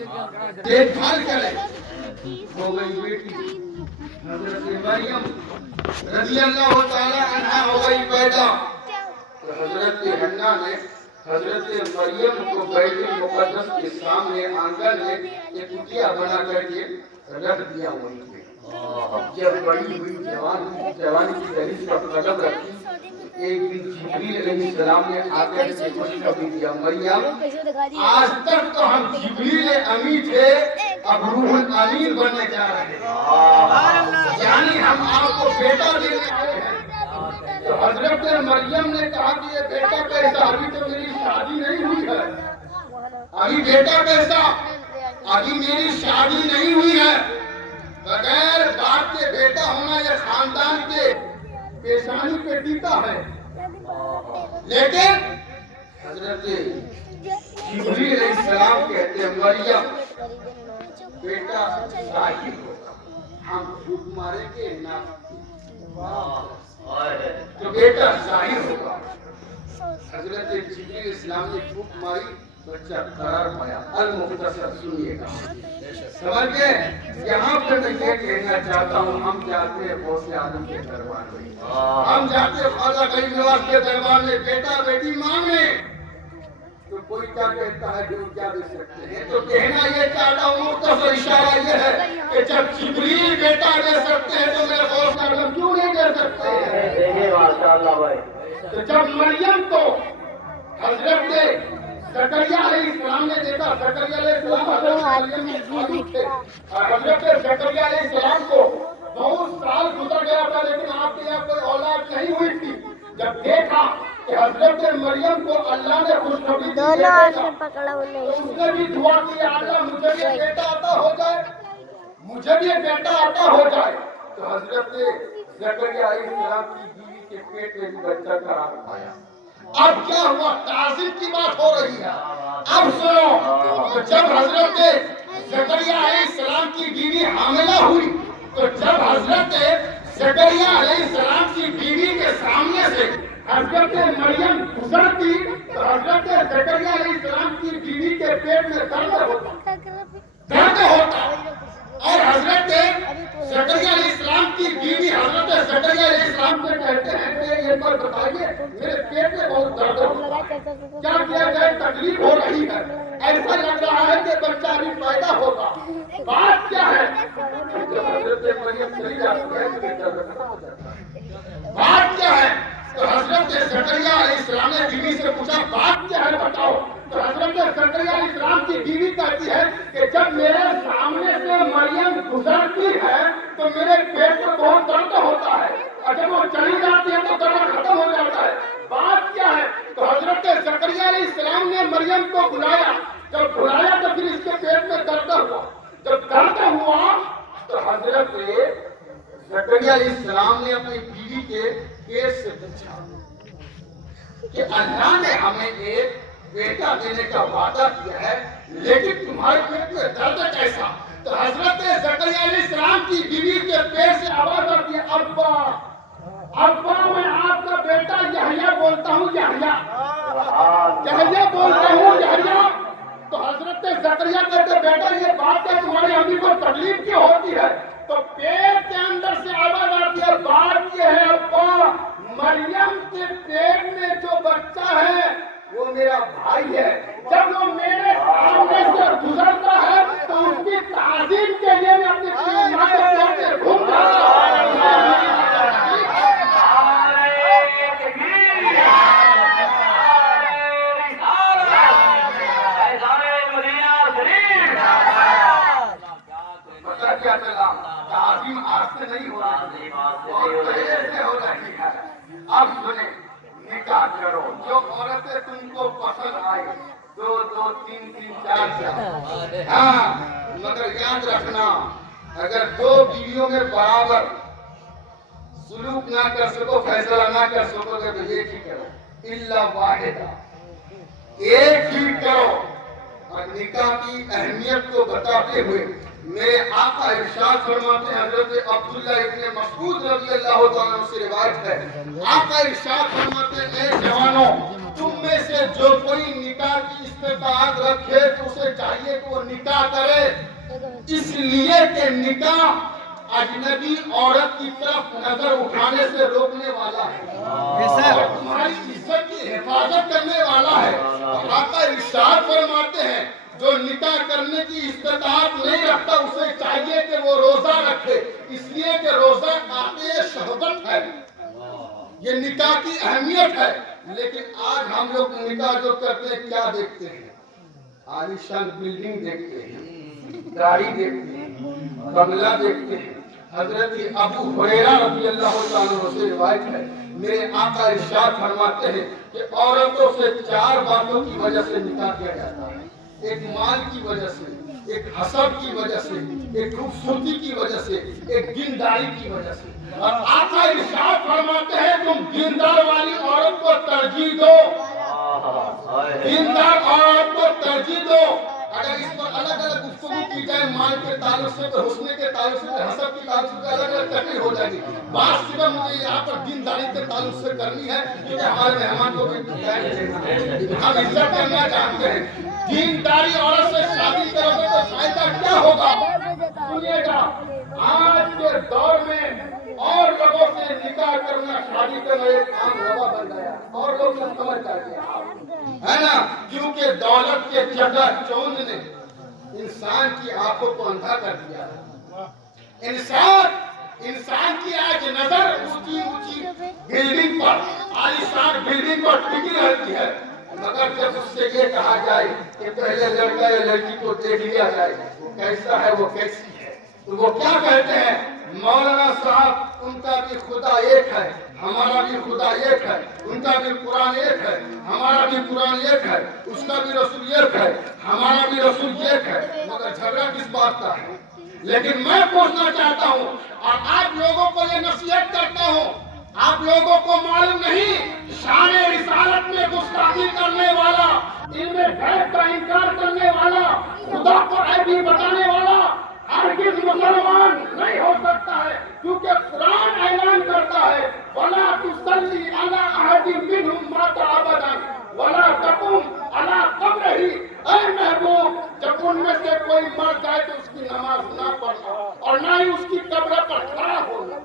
دیکھ بھال کرے. ہو گئی بیٹی حضرت مریم رضی اللہ تعالی عنہا ہو گئی پیدا. تو حضرت حنا نے حضرت مریم کو بیت المقدس کے سامنے آنگن میں ایک کٹیا بنا کر کے رکھ دیا. وہیں پہ جب بڑی ہوئی جوانی کی دہلیز پر قدم رکھی, ایک دن جبریل علیہ السلام نے آ کر کے خوشخبری دیا, مریم آج تک تو ہم جبریل امی تھے, اب روح الامین بننے جا رہے ہیں, یعنی ہم آپ کو بیٹا دینے آئے ہیں. تو حضرت مریم نے کہا کہ یہ بیٹا کیسا, ابھی تو میری شادی نہیں ہوئی ہے. ابھی بیٹا کیسا, ابھی میری شادی نہیں ہوئی ہے. بغیر باپ کے بیٹا ہونا یہ خاندان کے پیشانی پہ ٹیکا ہے. لیکن حضرت جبریل علیہ السلام کہتے ہیں مریم بیٹا ظاہر ہوگا, ہم جھوٹ ماریں گے نہ, تو بیٹا ظاہر ہوگا. حضرت جبریل علیہ السلام نے جھوٹ ماری, بچہ قرار پایا. المختصر سنیے گا, سمجھ گئے. یہاں پر میں یہ کہنا چاہتا ہوں, ہم جاتے ہیں غوث اعظم کے دربار میں, ہم جاتے ہیں خواجہ غریب نواز کے دربار میں بیٹا بیٹی مانگنے, تو کوئی کیا کہتا ہے, جو کیا دے سکتے ہیں. تو کہنا یہ چاہتا ہوں, مختصر اشارہ یہ ہے کہ جب جبریل بیٹا دے سکتے ہیں تو میرے غوث اعظم کیوں نہیں دے سکتے ہیں. ماشاءاللہ بھائی. تو جب مریم کو حضرت زکریا علیہ السلام نے دیکھا, زکریا علیہ السلام حضرت زکریا علیہ السلام کو بہت سال گزر گیا تھا, لیکن آپ کے یہاں کوئی اولاد نہیں ہوئی تھی. جب دیکھا کہ حضرت مریم کو اللہ نے خوشخبری دی تو اس نے بھی دعا کی, اللہ مجھے بھی بیٹا عطا ہو جائے, مجھے بھی بیٹا عطا ہو جائے. تو حضرت زکریا علیہ السلام کی بیوی کے پیٹ میں بھی بچہ قرار پایا. اب کیا ہوا, تعظیم کی بات ہو رہی ہے. اب سنو, جب حضرت زکریا علیہ السلام کی بیوی حاملہ ہوئی, تو جب حضرت زکریا علیہ السلام کی بیوی کے سامنے سے حضرت مریم گزرتی, تو حضرت زکریا علیہ السلام کی بیوی کے پیٹ میں درد ہوتا. اور حضرت زکریا علیہ السلام کی بیوی حضرت زکریا علیہ السلام سے کہتے ہیں کہ یہ پر بتائیے میرے پیٹ میں بہت درد ہوتا ہے, کیا کیا جائے, تکلیف ہو رہی ہے, ایسا لگ رہا ہے کہ بچہ ابھی پیدا ہوگا, بات کیا ہے. حضرت مریم چلی جاتی ہے, بات کیا ہے. تو حضرت زکریا علیہ السلام نے بیوی سے پوچھا, بات کیا ہے بتاؤ. تو حضرت زکریا علیہ السلام کی بیوی کہتی ہے کہ جب میرے سامنے سے مریم گزرتی ہے تو میرے پیٹ میں بہت درد ہوتا ہے, اور جب وہ چلی جاتی ہے تو درد ختم ہو جاتا ہے. بات کیا ہے. تو حضرت زکریا علیہ السلام نے مریم کو بلایا, جب بلایا تو پھر اس کے پیٹ میں درد ہوا. جب درد ہوا تو حضرت زکریا علیہ السلام نے اپنی بیوی کے پیٹ سے پوچھا کہ اللہ نے ہمیں ایک بیٹا دینے کا وعدہ کیا ہے, لیکن تمہارے پیٹ میں درد کیسا. تو حضرت زکریا علیہ السلام کی بیوی کے پیٹ سے آواز آتی ہے, ابا ابا میں آپ کا بیٹا یحییٰ بولتا ہوں, یحییٰ بولتا ہوں, یحییٰ. تو حضرت زکریا کہتے بیٹا یہ بات ہے تمہاری امی کو تکلیف کیوں ہوتی ہے. تو پیٹ کے اندر سے آواز آتی ہے, بات یہ ہے ابا مریم کے پیٹ میں جو بچہ ہے وہ میرا بھائی ہے, جب وہ میرے سامنے سے گزرتا ہے تو اس کی تعظیم کے لیے میں اپنی ماں کے پیٹ میں گھوم جاتا ہوں. پتہ کیا چلا, تعظیم آج سے نہیں ہو رہی, بہت پہلے سے ہو رہی ہے. اب سنیں, نکاح کرو, جو عورتیں تم کو پسند آئی, 2 2 3 3 4 ہاں, مگر یاد رکھنا اگر 2 بیویوں میں برابر سلوک نہ کر سکو, فیصلہ نہ کر سکو گے تو ایک ہی کرو, الا واحدہ, ایک ہی کرو. اور نکاح کی اہمیت کو بتاتے ہوئے میرے آقا ارشاد فرماتے ہیں, حضرت عبداللہ ابن مسعود رضی اللہ تعالیٰ عنہ سے روایت ہے, آقا ارشاد فرماتے ہیں, اے جوانوں تم میں سے جو کوئی نکاح کی استطاعت رکھے تو اسے چاہیے کہ وہ نکاح کہ نکاح اجنبی عورت کی طرف نظر اٹھانے سے روکنے والا ہے اور تمہاری عزت کی حفاظت کرنے والا ہے. آقا ارشاد فرماتے ہیں جو نکاح کرنے کی استطاعت نہیں رکھتا اسے چاہیے کہ وہ روزہ رکھے، اس لیے کہ روزہ قاطع شہوت ہے. یہ نکاح کی اہمیت ہے. لیکن آج ہم لوگ نکاح جو کرتے ہیں کیا دیکھتے ہیں؟ عالیشان بلڈنگ دیکھتے ہیں، گاڑی دیکھتے ہیں، بنگلہ دیکھتے ہیں. حضرت ابو ہریرہ رضی اللہ تعالیٰ عنہ سے روایت ہے میرے آقا ارشاد فرماتے ہیں کہ عورتوں سے 4 باتوں کی وجہ سے نکاح کیا جاتا ہے. ایک مال کی وجہ سے، ایک حسب کی وجہ سے، ایک خوبصورتی کی وجہ سے، ایک دینداری کی وجہ سے. اور آقا ارشاد فرماتے ہیں تم دیندار والی عورت کو ترجیح دو، دیندار عورت کو ترجیح دو. اگر اس پر الگ الگ گفتگو کی جائے مال کے تعلق سے، حسن کے تعلق سے، حسب کے تعلق سے الگ الگ تقریر ہو جائے گی. بات صرف مجھے یہاں پر دینداری کے تعلق سے کرنی ہے کیونکہ ہمارے مہمان کو بھی ہم عزت کرنا چاہتے ہیں. دینداری عورت سے شادی کرو گے تو فائدہ کیا ہوگا؟ سنیے گا، آج کے دور میں اور لوگوں سے نکاح کرنا، شادی کرنا ایک عام روا بن گیا اور لوگ سمجھ جاتے ہیں، ہے نا؟ کیونکہ دولت کے چکا چوند نے انسان کی آنکھوں کو اندھا کر دیا. انسان کی آج نظر اونچی اونچی بلڈنگ پر، عالیشان بلڈنگ پر ٹکی رہتی ہے، مگر جب اس سے یہ کہا جائے کہ پہلے لڑکا یا لڑکی کو دیکھ لیا جائے وہ کیسا ہے، وہ کیسی ہے، تو وہ کیا کہتے ہیں؟ مولانا صاحب ان کا بھی خدا ایک ہے، ہمارا بھی خدا ایک ہے، ان کا بھی قرآن ایک ہے، ہمارا بھی قرآن ایک ہے، اس کا بھی رسول ایک ہے، ہمارا بھی رسول ایک ہے، مگر جھگڑا کس بات کا ہے؟ لیکن میں پوچھنا چاہتا ہوں اور آپ لوگوں کو یہ نصیحت کرتا ہوں، آپ لوگوں کو معلوم نہیں شان رسالت میں گستاخی کرنے والا، علم غیب کا انکار کرنے والا، خدا کو عیبی بتانے والا ہرگز مسلمان نہیں ہو سکتا ہے، کیونکہ قرآن اعلان کرتا ہے وَلَا تُصَلِّ عَلَىٰ أَحَدٍ مِّنْهُمْ مَاتَ أَبَدًا وَلَا تَقُمْ عَلَىٰ قَبْرِهِ. اے محبوب جب ان میں سے کوئی مر جائے تو اس کی نماز نہ پڑھنا اور نہ ہی اس کی قبر پر کھڑا ہونا.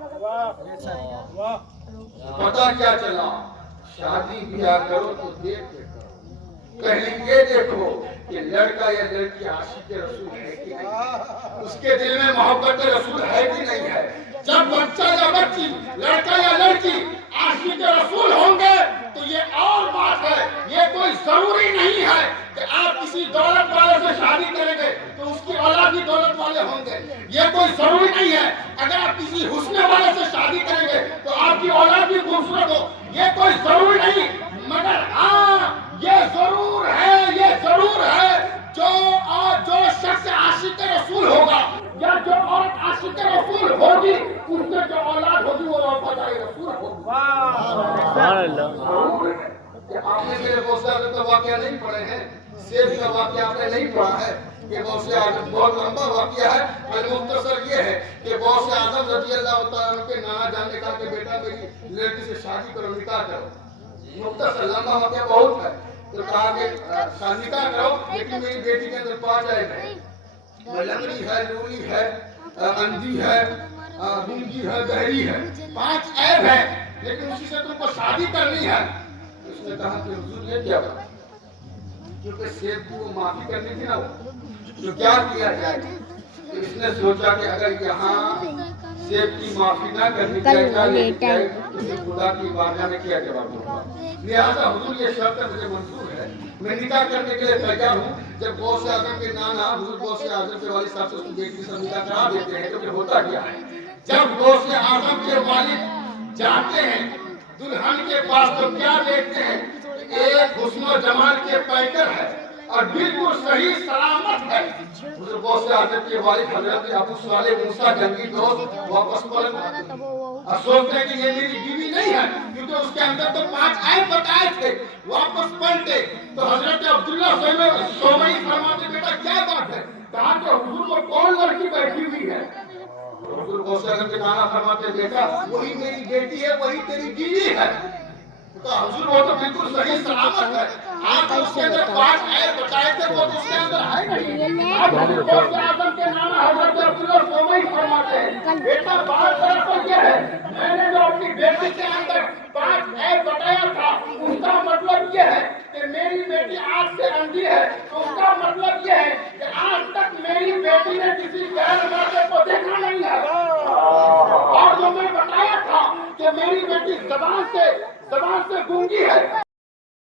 پتہ کیا چلا؟ شادی بیاہ کرو تو دیکھ کے کرو. پہلے یہ دیکھو کہ لڑکا یا لڑکی عاشق رسول ہے کہ نہیں، اس کے دل میں محبت رسول ہے کہ نہیں ہے. جب بچہ یا بچی، لڑکا یا لڑکی عاشق رسول ہوں گے تو یہ اور بات ہے. یہ کوئی ضروری نہیں ہے کہ آپ کسی دولت والے سے شادی کریں گے تو اس کی اولاد بھی دولت والے ہوں گے. یہ کوئی ضروری نہیں ہے اگر آپ کسی حسن والے سے شادی کریں گے تو آپ کی اولاد بھی خوبصورت ہو. یہ کوئی ضروری نہیں، مگر ہاں یہ ضرور ہے جو شخص عاشق رسول ہوگا یا جو عورت عاشق رسول ہوگی اس سے جو اولاد ہوگی وہ وفادار رسول ہوگی. آپ نے میرے غوث اعظم کا واقعہ نہیں پڑھے ہیں، سیب کا واقعہ آپ نے نہیں پڑھا ہے. یہ غوث اعظم بہت لمبا واقعہ ہے. المختصر یہ ہے کہ غوث اعظم رضی اللہ تعالیٰ عنہ کے نانا جان نے کہا کہ بیٹا میری لڑکی سے شادی کرو، نکاح کرو. مختصر لمبا واقعہ بہت ہے. تو کہا کہ نکاح کرو لیکن میری بیٹی کے اندر 5 عیب ہے، لنگڑی ہے، لولی ہے، اندھی ہے، گونگی ہے، بہری ہے. 5 عیب ہے لیکن اسی سے تم کو شادی کرنی ہے. اس نے کہا کہ حضور یہ کیا بات، کیونکہ سیب کو معافی کرنی تھی نا، تو کیا کیا جائے؟ تو اس نے سوچا کہ اگر یہاں سیب کی معافی نہ کرنی چاہیے تو خدا کی بارگاہ میں کیا جواب ہوگا. لہٰذا حضور یہ شرط مجھے منظور ہے، میں نکاح کرنے کے لیے تیار ہوں. جب غوث اعظم کے نانا حضور غوث اعظم کے والد صاحب سے اس کی بیٹی سے نکاح کرا دیتے ہیں تو پھر ہوتا کیا ہے؟ جب غوث اعظم کے والد جاتے ہیں دلہن کے پاس تو کیا دیکھتے ہیں؟ ایک حسن و جمال کے پیکر ہے اور بالکل صحیح سلامت ہے. حضور غوث اعظم کے والد حضرت ابو صالح موسیٰ جنگی دوست واپس پلٹ اور سوچتے ہیں کہ یہ میری بیوی نہیں ہے کیونکہ اس کے اندر تو 5 عیب بتائے تھے. واپس پلٹے تو حضرت عبداللہ سومئی فرماتے بیٹا کیا بات ہے؟ کہا کہ حضور وہ کون لڑکی بیٹھی ہوئی ہے؟ حضور غوث اعظم کے نانا فرماتے بیٹا وہی میری بیٹی ہے، وہی تیری بیوی ہے. حضور وہ تو بالکل صحیح سلامت ہے، آپ اس کے اندر 5 عیب بتائے تھے وہ تو اس کے اندر ہے نہیں. آپ حضور غوث اعظم کے نانا حضرت عبداللہ سومئی فرماتے ہیں بیٹا بات دراصل یہ ہے میں نے جو اپنی بیٹی کے اندر 5 عیب بتایا تھا اس کا مطلب یہ ہے کہ میری بیٹی آنکھ سے اندھی ہے تو اس کا مطلب یہ ہے کہ آج تک میری بیٹی نے کسی غیر مرد کو دیکھا نہیں ہے اور جو میں بتایا تھا کہ میری بیٹی زبان سے گونگی ہے